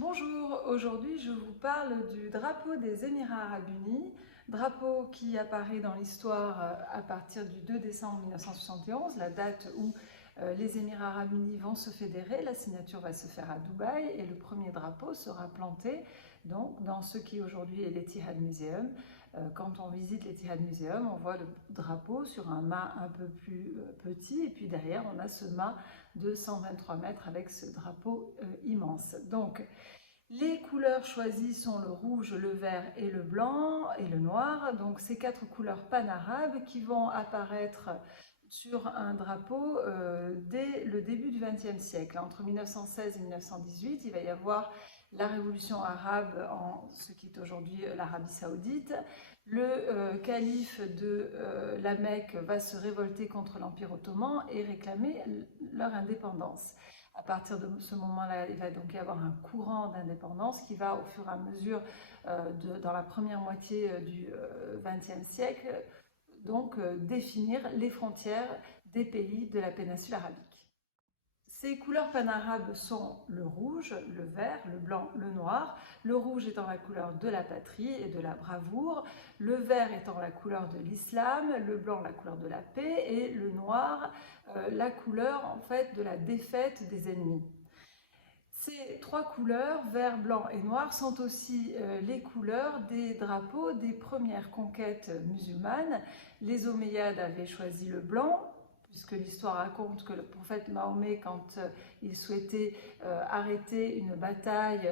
Bonjour, aujourd'hui je vous parle du drapeau des Émirats Arabes Unis, drapeau qui apparaît dans l'histoire à partir du 2 décembre 1971, la date où les Émirats Arabes Unis vont se fédérer. La signature va se faire à Dubaï et le premier drapeau sera planté donc, dans ce qui aujourd'hui est l'Etihad Museum. Quand on visite l'Etihad Museum, on voit le drapeau sur un mât un peu plus petit et puis derrière on a ce mât de 123 mètres avec ce drapeau immense. Donc, les couleurs choisies sont le rouge, le vert et le blanc et le noir. Donc ces quatre couleurs panarabes qui vont apparaître sur un drapeau dès le début du XXe siècle. Entre 1916 et 1918, il va y avoir la révolution arabe en ce qui est aujourd'hui l'Arabie Saoudite. Le calife de la Mecque va se révolter contre l'Empire ottoman et réclamer leur indépendance. À partir de ce moment-là, il va donc y avoir un courant d'indépendance qui va, au fur et à mesure, dans la première moitié du XXe siècle, donc définir les frontières des pays de la péninsule arabique. Ces couleurs panarabes sont le rouge, le vert, le blanc, le noir. Le rouge étant la couleur de la patrie et de la bravoure, le vert étant la couleur de l'islam, le blanc la couleur de la paix et le noir la couleur en fait de la défaite des ennemis. Ces trois couleurs, vert, blanc et noir, sont aussi les couleurs des drapeaux des premières conquêtes musulmanes. Les Omeyyades avaient choisi le blanc, puisque l'histoire raconte que le prophète Mahomet, quand il souhaitait arrêter une bataille,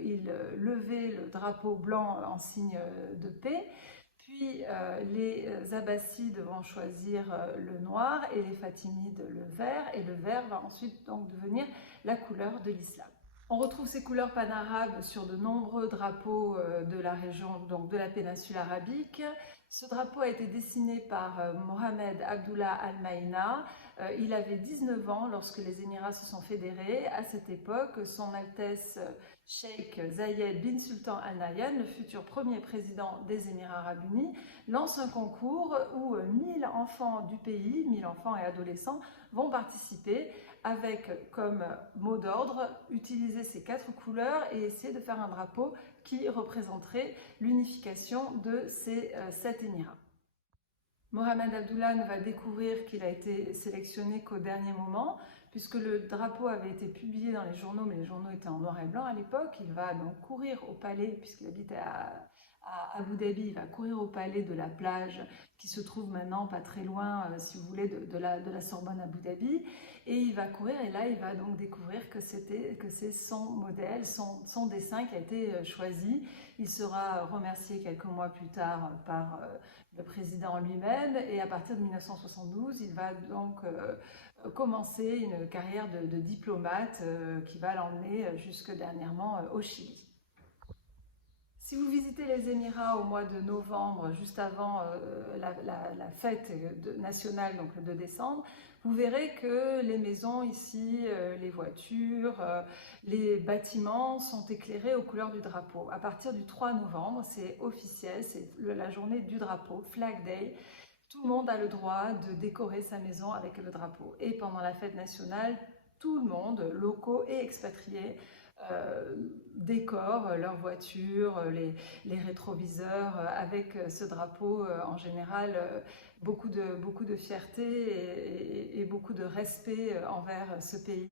il levait le drapeau blanc en signe de paix. Puis les Abbassides vont choisir le noir et les Fatimides le vert, et le vert va ensuite donc devenir la couleur de l'islam. On retrouve ces couleurs panarabes sur de nombreux drapeaux de la région, donc de la péninsule arabique. Ce drapeau a été dessiné par Mohamed Abdullah Al Maïna. Il avait 19 ans lorsque les Émirats se sont fédérés. À cette époque, son Altesse Cheikh Zayed bin Sultan Al Nahyan, le futur premier président des Émirats Arabes Unis, lance un concours où 1000 enfants du pays, 1000 enfants et adolescents, vont participer avec comme mot d'ordre utiliser ces quatre couleurs et essayer de faire un drapeau qui représenterait l'unification de ces 7 Émirats. Mohamed Abdullah ne va découvrir qu'il a été sélectionné qu'au dernier moment, puisque le drapeau avait été publié dans les journaux, mais les journaux étaient en noir et blanc à l'époque. Il va donc courir au palais, puisqu'il habitait à Abu Dhabi, il va courir au palais de la plage, qui se trouve maintenant pas très loin, si vous voulez, de la Sorbonne Abu Dhabi. Et il va courir, et là, il va donc découvrir que c'est son modèle, son dessin qui a été choisi. Il sera remercié quelques mois plus tard par le président lui-même, et à partir de 1972, il va donc commencer une carrière de diplomate qui va l'emmener jusque dernièrement au Chili. Si vous visitez les Émirats au mois de novembre, juste avant la fête nationale, donc le 2 décembre, vous verrez que les maisons ici, les voitures, les bâtiments sont éclairés aux couleurs du drapeau. À partir du 3 novembre, c'est officiel, c'est la journée du drapeau, Flag Day. Tout le monde a le droit de décorer sa maison avec le drapeau. Et pendant la fête nationale, tout le monde, locaux et expatriés, décorent leurs voitures, les rétroviseurs avec ce drapeau. En général, beaucoup de fierté et beaucoup de respect envers ce pays.